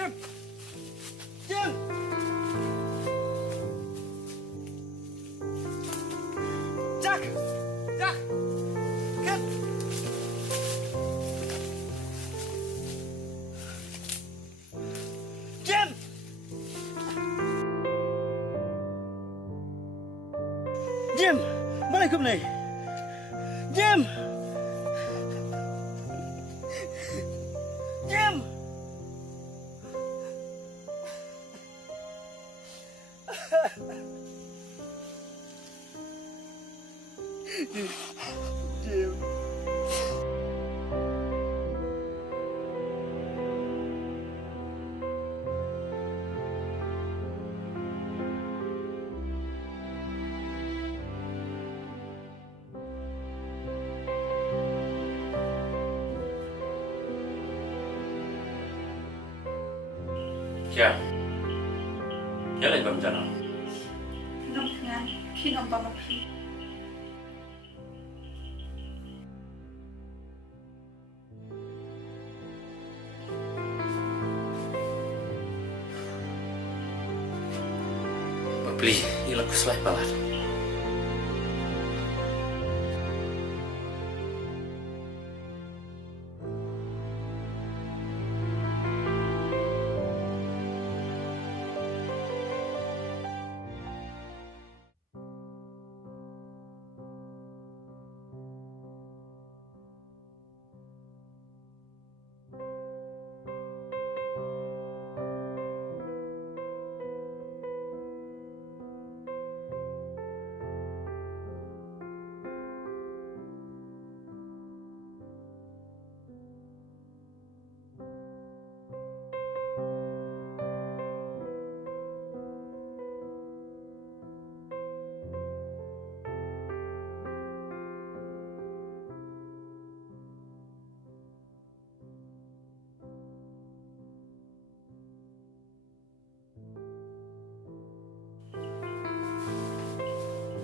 Jim! Jim! Jack! Jack! Ken! Jim! Jim! Mana kau ni? Jim! Jim! Jim. Dạ. Nhớ lại vòng cho nó. នំថ្ងៃភីនំបបភី Beli, ilang keselai balat.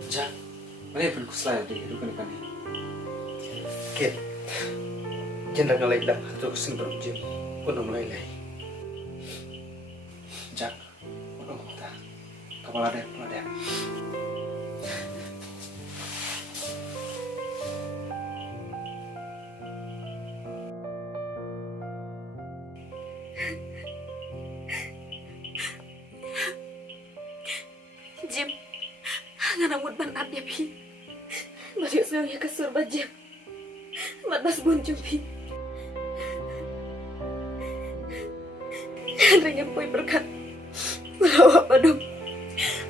Jack, mana pun keselai di hidup kan ni. Ken, jangan ngalai dah atau kesini baru Jim, pun mulai lagi. Jack, orang kita, kepala dek. Jim nganamut banat ya pi balik saya ke surba Jim matas buncung pi Andrenya pui berkat melawa padum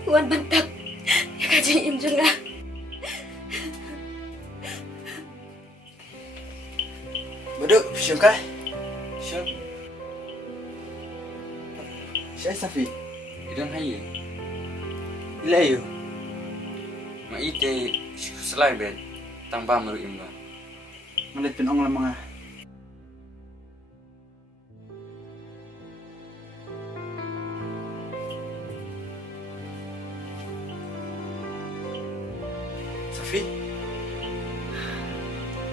wan bantat ya kajing imjengah Beduk, siapa kah? Siapa? Siapa Safi? Idang hai. Ilayu. Ma ite keselai bet. Tanpa meru imba. Malit pinong lang mga. Safi?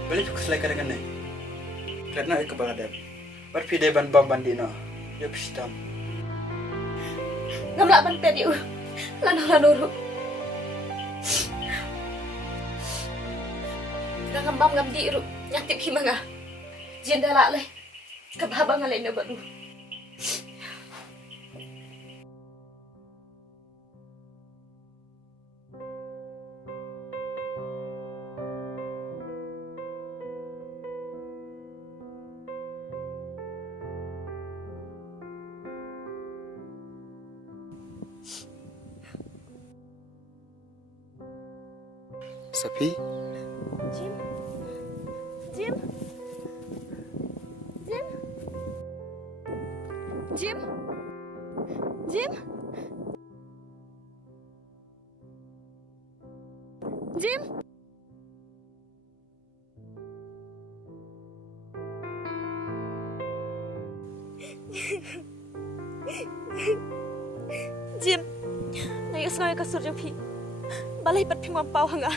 Balik ko selai kada kanay. Karena ay kabalada. Barpide ban bambandino. Dia pistam. ngamlak bantet yuk lanur Nang ngambam ngam di ru nyatip himanga jenda lak leh kababang alai na badu Safi? Jim Jim Jim Jim Jim Jim Jim Nayos nga ka suryo pi Balay pat pingwang pao hanga